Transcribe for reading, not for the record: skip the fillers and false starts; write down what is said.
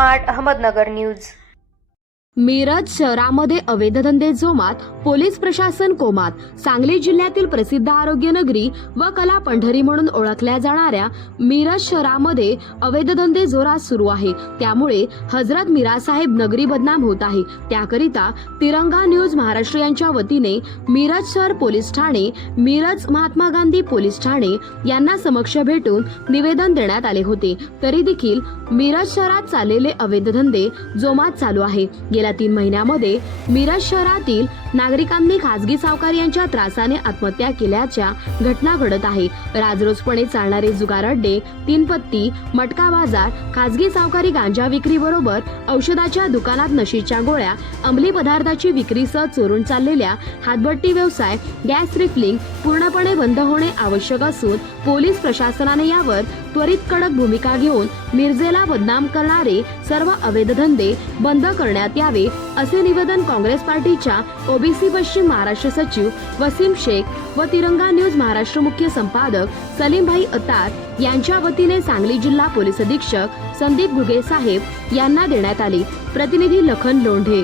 Smart Ahmednagar news. Miraj शहरामध्ये अवैध धंदे जोमात, पोलीस प्रशासन कोमात। सांगली जिल्ह्यातील प्रसिद्ध आरोग्य नगरी व कला पंढरी म्हणून ओळखल्या जाणाऱ्या मिरज शहरामध्ये अवैध धंदे जोरात सुरू आहे। त्यामुळे हजरत मिरासाहेब नगरी बदनाम होत आहे। त्याकरिता तिरंगा न्यूज महाराष्ट्र यांच्या वतीने मिरज शहर पोलीस ठाणे, मिरज महात्मा गांधी पोलीस ठाणे यांना समक्ष भेटून निवेदन देण्यात आले होते। तरी देखील मिरज शहरात चाललेले अवैध धंदे जोमात चालू आहे। गेल्या 3 महिन्यामध्ये मिरज शहरातील नागरिकांनी खासगी सावकारी यांच्या त्रासाने आत्महत्या केल्याच्या घटना घडत आहे। राजरोजपणे चालणारे जुगार अड्डे, 3 पत्ती, मटका बाजार, खासगी सावकारी गांजा विक्री बरोबर औषधाच्या दुकानात नशीच्या गोळ्या, अंमली पदार्थाची विक्रीसह चोरून चाललेल्या हातभट्टी व्यवसाय, गॅस रिफिलिंग पूर्णपणे बंद होणे आवश्यक असून पोलीस प्रशासनाने यावर त्वरित कडक भूमिका घेऊन मिरजेला बदनाम करणारे सर्व अवैध धंदे बंद करण्यात यावे, असे निवेदन काँग्रेस पार्टीच्या ओबीसी पश्चिम महाराष्ट्र सचिव वसीम शेख व तिरंगा न्यूज महाराष्ट्र मुख्य संपादक सलीमभाई अतार यांच्या वतीने सांगली जिल्हा पोलीस अधीक्षक संदीप घुगे साहेब यांना देण्यात आले। प्रतिनिधी लखन लोंढे।